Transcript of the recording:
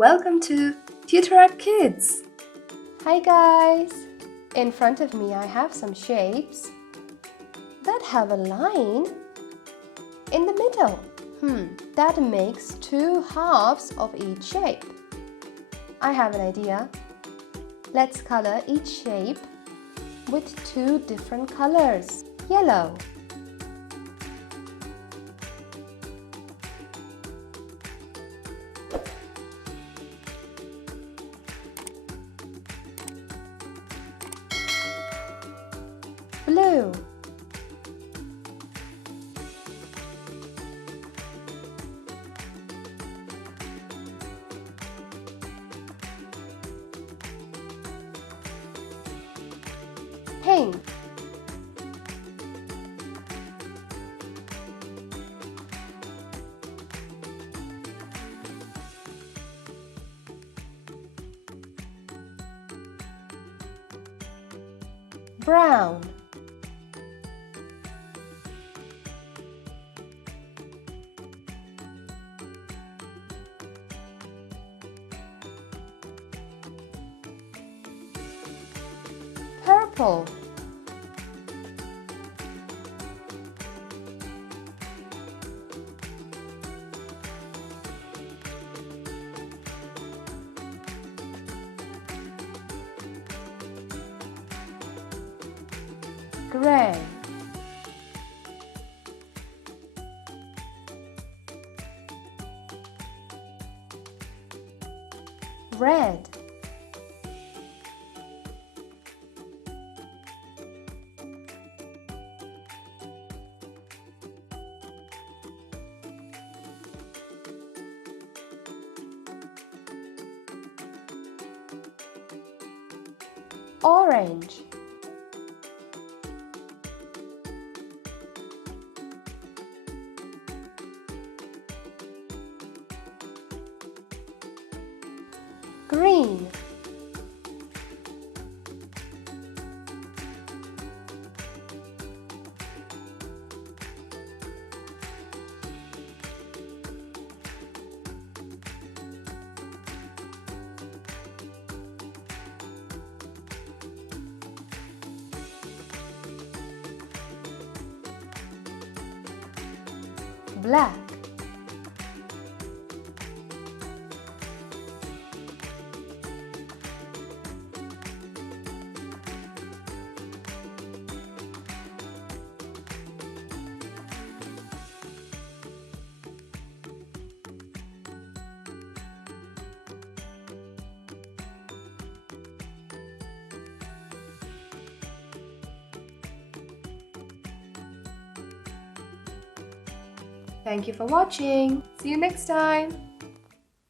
Welcome to Tutorak Kids! Hi guys! In front of me I have some shapes that have a line in the middle. That makes two halves of each shape. I have an idea. Let's color each shape with two different colors. Yellow, blue, pink, brown, purple, gray, red, orange, green, black, Thank you for watching. See you next time.